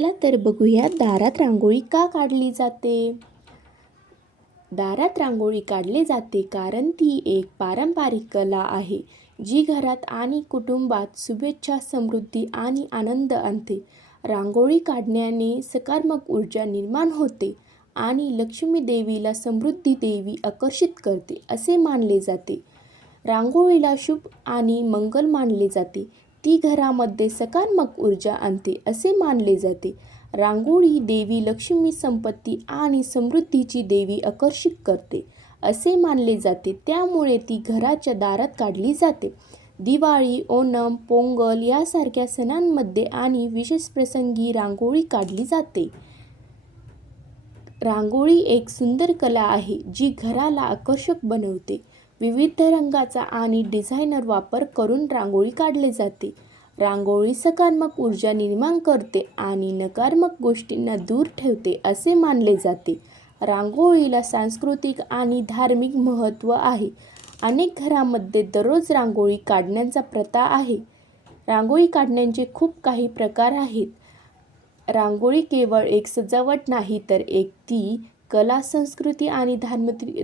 चला तर बघूया दारात रांगोळी का काढली जाते. दारात रांगोळी काढली जाते कारण ती एक पारंपरिक कला आहे जी घरात आणि कुटुंबात शुभेच्छा, समृद्धी आणि आनंद आणते. रांगोळी काढण्याने सकारात्मक ऊर्जा निर्माण होते आणि लक्ष्मी देवीला समृद्धी देवी आकर्षित करते असे मानले जाते. रांगोळीला शुभ आणि मंगल मानले जाते. ती घरामध्ये सकारात्मक ऊर्जा आणते असे मानले जाते. रांगोळी देवी लक्ष्मी, संपत्ती आणि समृद्धीची देवी आकर्षित करते असे मानले जाते. त्यामुळे ती घराच्या दारात काढली जाते. दिवाळी, ओणम, पोंगल यासारख्या सणांमध्ये आणि विशेष प्रसंगी रांगोळी काढली जाते. रांगोळी एक सुंदर कला आहे जी घराला आकर्षक बनवते. विविध रंगाचा आणि डिझायनर वापर करून रांगोळी काढली जाते. रांगोळी सकारात्मक ऊर्जा निर्माण करते आणि नकारात्मक गोष्टींना दूर ठेवते असे मानले जाते. रांगोळीला सांस्कृतिक आणि धार्मिक महत्त्व आहे. अनेक घरांमध्ये दररोज रांगोळी काढण्याचा प्रथा आहे. रांगोळी काढण्याचे खूप काही प्रकार आहेत. रांगोळी केवळ एक सजावट नाही तर एक ती कला, संस्कृती आणि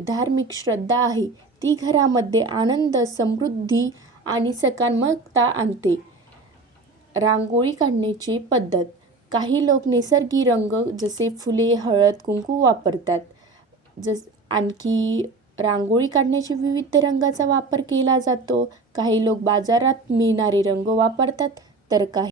धार्मिक श्रद्धा आहे. ती घरामध्ये आनंद, समृद्धी आणि सकारात्मकता आणते. रांगोळी काढण्याची पद्धत. काही लोक नैसर्गिक रंग जसे फुले, हळद, कुंकू वापरतात. आणखी रांगोळी काढण्याची विविध रंगाचा वापर केला जातो. काही लोक बाजारात मिळणारे रंग वापरतात तर काही